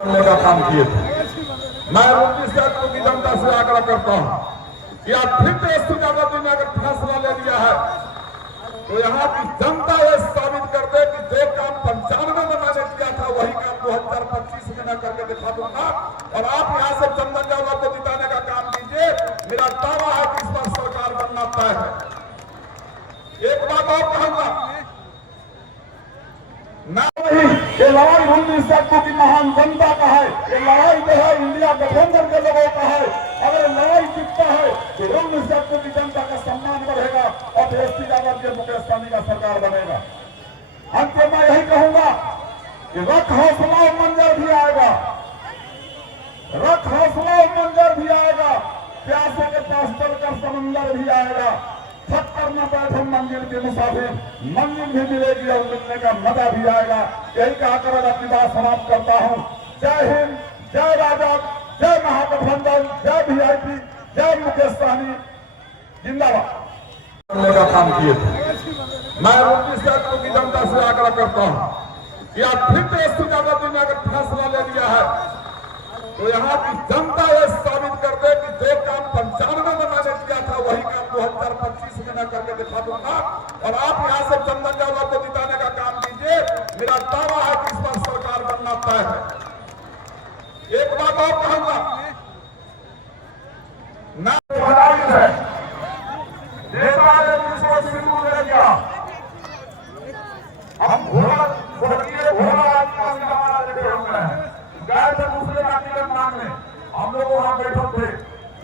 करने का काम किए थे। मैं 29 अक्टूबर की जनता से आग्रह करता हूं कि आप फिर टेस्टी यादव ने अगर फैसला ले लिया है तो यहाँ की जनता ये साबित कर दे कि जो काम 95 में मैंने किया था वही काम 2025 में न करके दिखा दूंगा। और आप यहाँ से चंदन यादव को जिताने का काम कीजिए। मेरा दावा है कि इस बार सरकार बनना तय है। एक बात और कहूंगा, ना ये लड़ाई 19 अक्टूबर की महान जनता का है। ये लड़ाई जो है इंडिया गठबंधन के लोगों का है। अगर लड़ाई जीतता है तो 19 अक्टूबर की जनता का सम्मान बढ़ेगा और टेस्टी यादव के मुकेश सहनी का सरकार बनेगा। अंत में मैं यही कहूंगा कि रख हौसला मंजर भी आएगा, रख हौसला मंजर भी आएगा, प्यासे के पास चलकर समंदर भी आएगा। थक करना बैठे मंजिल के मुसाफिर, मंजिल भी मिलेगी और मिलने का मजा भी आएगा। यही कहकर मैं अपनी बात समाप्त करता हूँ। जय हिंद, जय राजद, जय महागठबंधन, जय वीआईपी, जय मुकेश सहनी, जिंदाबाद करने का काम किए थे। मैं 29 अक्टूबर की जनता से आग्रह करता हूँ कि आप फिर टेस्टी यादव ने अगर फैसला ले लिया है तो यहाँ की जनता ये साबित कर दे कि जो काम 95 में मैंने किया था वही काम 2025 में न करके दिखा दूंगा। और आप यहाँ से चंदन यादव को जिताने का काम कीजिए। मेरा दावा है कि इस बार सरकार बनना तय है। एक बात और कहूंगा, ना है नेता ने दूसरों से ले लिया, हम घोड़ा गए थे दूसरे का टिकट मांगने। हम लोग वहां बैठे थे,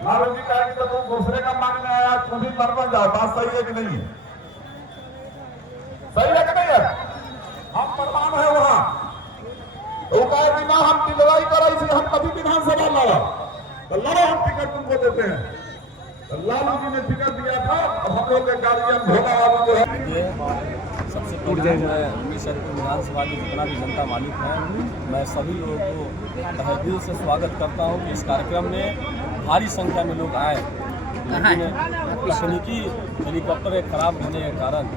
लालू जी कहा कि तो तुम दूसरे का मांगने आया, तुम भी मर बन जाओ। बात सही है कि नहीं है? सही है कि नहीं है? हम प्रमाण है वहां। तो कहा कि ना हम की लड़ाई कराई थी, हम कभी विधानसभा लड़ा तो लड़ो, हम टिकट तुमको देते हैं। तो लालू जी ने टिकट दिया था। अब हम लोग के गार्जियन भोला बाबू जो है सबसे पहले मैं 19 विधानसभा की जितना भी जनता मालिक है, मैं सभी लोगों को तहे दिल से स्वागत करता हूं कि इस कार्यक्रम में भारी संख्या में लोग आए। लेकिन तकनीकी हेलीकॉप्टर के खराब होने के कारण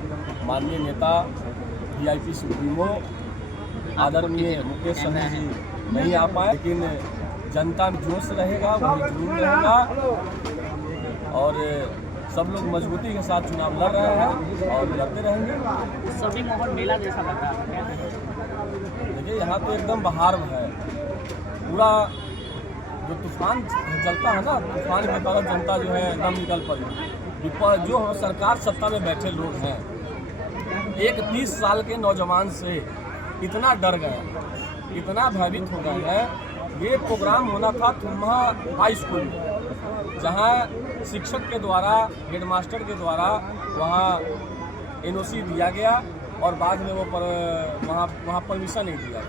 माननीय नेता वीआईपी सुप्रीमो आदरणीय मुकेश सहनी जी नहीं आ पाए। लेकिन जनता में जोश रहेगा, वही जुनून रहेगा और सब लोग मजबूती के साथ चुनाव लड़ रहे हैं और लड़ते रहेंगे। सभी माहौल मेला जैसा लग रहा है। देखिए यहाँ तो एकदम बहार है। पूरा जो तूफान चलता है ना, तूफान के तरफ जनता जो है एकदम निकल पड़ी। जो सरकार सत्ता में बैठे लोग हैं, एक 30 साल के नौजवान से इतना डर गए, इतना भयभीत हो गए हैं। ये प्रोग्राम होना था तुम्हा हाई स्कूल में, जहाँ शिक्षक के द्वारा, हेडमास्टर के द्वारा वहाँ एनओसी दिया गया और बाद में वो वहाँ परमिशन नहीं दिया गया।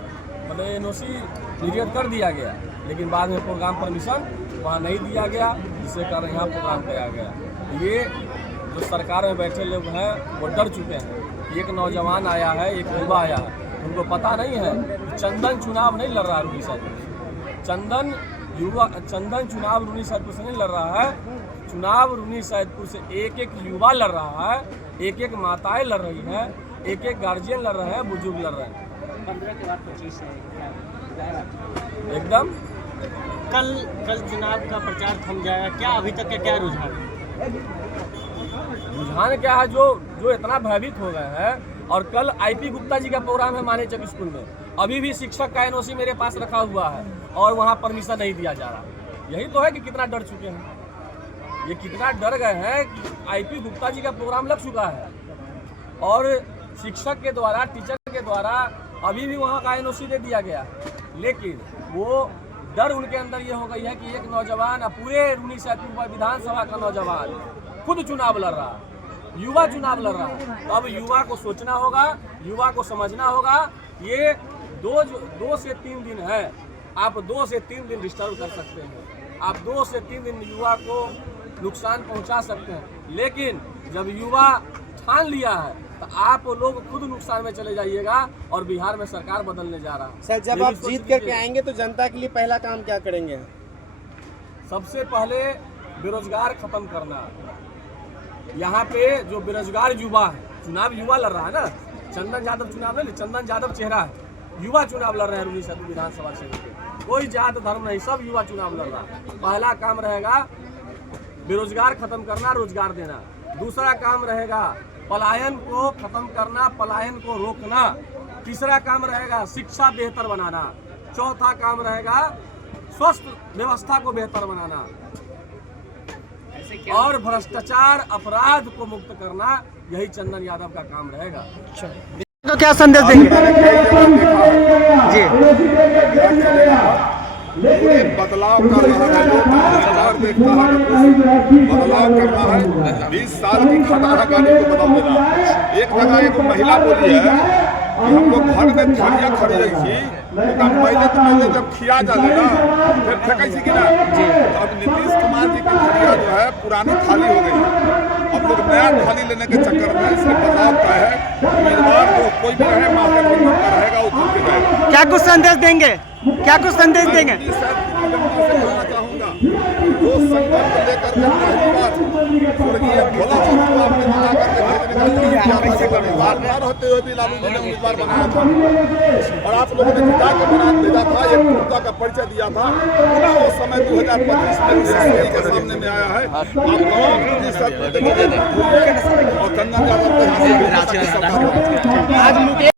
मतलब एनओसी निर्गत कर दिया गया, लेकिन बाद में प्रोग्राम परमिशन वहाँ नहीं दिया गया, जिसके कारण यहाँ प्रोग्राम किया गया। ये जो सरकार में बैठे लोग हैं वो डर चुके हैं। एक नौजवान आया है, एक युवा आया है, उनको पता नहीं है कि चंदन चुनाव नहीं लड़ रहा है रूनी सैदपुर से। चंदन चुनाव रूनी सैदपुर से नहीं लड़ रहा है। चुनाव रूनी सैदपुर से एक एक युवा लड़ रहा है, एक एक माताएं लड़ रही हैं, एक एक गार्जियन लड़ रहे हैं, बुजुर्ग लड़ रहे हैं। 15 के बाद 25 एकदम कल चुनाव का प्रचार थम जाएगा क्या? अभी तक का क्या रुझान क्या है? जो इतना भयभीत हो गए हैं। और कल आईपी गुप्ता जी का प्रोग्राम है मानेचक स्कूल में, अभी भी शिक्षक का एनओसी मेरे पास रखा हुआ है और वहाँ परमिशन नहीं दिया जा रहा। यही तो है कि कितना डर चुके हैं, ये कितना डर गए हैं कि आईपी गुप्ता जी का प्रोग्राम लग चुका है और शिक्षक के द्वारा, टीचर के द्वारा अभी भी वहाँ का एनओसी दे दिया गया। लेकिन वो डर उनके अंदर ये हो गई है कि एक नौजवान, पूरे रूनी सैदपुर विधानसभा का नौजवान खुद चुनाव लड़ रहा है, युवा चुनाव लड़ रहा है। तो अब युवा को सोचना होगा, युवा को समझना होगा। ये 2 से 3 दिन है, आप 2 से 3 दिन डिस्टर्ब कर सकते हैं, आप 2 से 3 दिन युवा को नुकसान पहुंचा सकते हैं। लेकिन जब युवा ठान लिया है तो आप लोग खुद नुकसान में चले जाइएगा और बिहार में सरकार बदलने जा रहा है। सर, जब आप जीत करके आएंगे तो जनता के लिए पहला काम क्या करेंगे? सबसे पहले बेरोजगार खत्म करना। यहाँ पे जो बेरोजगार युवा है, चुनाव युवा लड़ रहा है ना, चंदन यादव चुनाव नहीं, चंदन यादव चेहरा है, युवा चुनाव लड़ रहे हैं रूनी सैदपुर विधानसभा क्षेत्र के। कोई जात धर्म नहीं, सब युवा चुनाव लड़ रहा। पहला काम रहेगा बेरोजगार खत्म करना, रोजगार देना। दूसरा काम रहेगा पलायन को खत्म करना, पलायन को रोकना। तीसरा काम रहेगा शिक्षा बेहतर बनाना। चौथा काम रहेगा स्वास्थ्य व्यवस्था को बेहतर बनाना और भ्रष्टाचार अपराध को मुक्त करना। यही चंदन यादव का काम रहेगा। तो क्या संदेश देंगे जी? बदलाव का सरकार देखता है बदलाव करना है। 20 साल की खटारा गाड़ी को बदल देना। एक जगह एक महिला बोली है कि हम लोग घर में थालियाँ खड़ी रही थी, पहले जब खिया जाने ना फिर फेंकै थी कि ना। तो अब नीतीश कुमार जी की थालियाँ जो है पुरानी थाली हो गई। अब लोग नया थाली लेने के चक्कर में इसलिए बदलाव का है। उम्मीदवार जो कोई भी रहे महागठबंधन का रहेगा वो जीत के जाएगा। क्या कुछ संदेश देंगे? क्या कुछ संदेश देंगे? कहना चाहूँगा जो संकल्प लेकर के पहली बार स्वर्गीय भोला सिंह को आपने जिता करके उम्मीदवार होते हुए भी लालू जी ने उम्मीदवार बनाया था और आप लोगों ने जिता के बना भेजा था, एक पूर्णता का परिचय दिया था। पुनः वो समय 2025 में के सामने में आया है। आप और चंदन यादव के